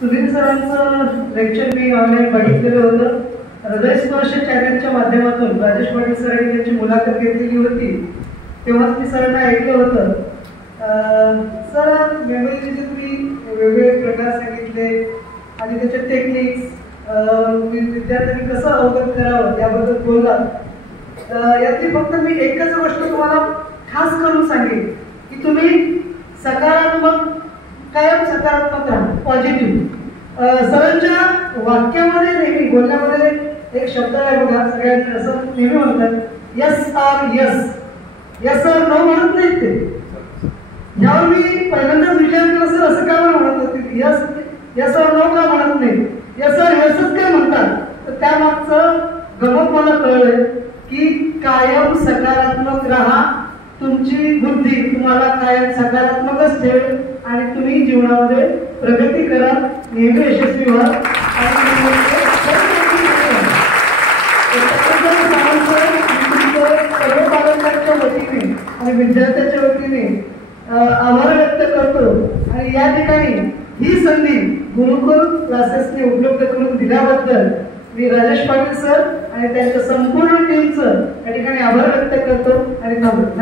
सुनील सरांचं लेक्चर मी ऑनलाईन बघितलेलं होतं. हृदयस्पर्श चॅनलच्या माध्यमातून राजेश पाटील सरांनी त्यांची मुलाखत घेतलेली होती, तेव्हाच मी सरांना ऐकलं होतं. सर, मेमरीचे जे तुम्ही वेगवेगळे प्रकार सांगितले आणि त्याचे टेक्निक्स, विद्यार्थ्यांनी कसं अवगत करावं याबद्दल बोललात. यातली फक्त मी एकच गोष्ट तुम्हाला खास करून सांगेन की तुम्ही सकारात्मक, कायम सकारात्मक राहा, पॉझिटिव्ह. सरांच्या वाक्यामध्ये नेहमी बोलण्यामध्ये एक शब्द आहे बघा, सगळ्यांनी असं नेहमी म्हणतात, yes or yes, yes or no म्हणत नाहीत ते. यावर मी पहिल्यांदाच विचार केला, सर असं का म्हणत होते, यस यस आर नो का म्हणत नाही, यस आर यसच काय म्हणतात. तर त्यामागचं गमत मला कळलंय की कायम सकारात्मक राहा, तुमची बुद्धी तुम्हाला कायम सकारात्मकच ठेवेल आणि तुम्ही जीवनामध्ये प्रगती करा, नेहमी यशस्वी व्हा. सर्व पालकांच्या वतीने आणि विद्यार्थ्यांच्या वतीने आभार व्यक्त करतो. आणि या ठिकाणी ही संधी गुरुकुल क्लासेसने उपलब्ध करून दिल्याबद्दल मी राजेश पाटील सर आणि त्यांच्या संपूर्ण टीमचं या ठिकाणी आभार व्यक्त करतो आणि थांबतो.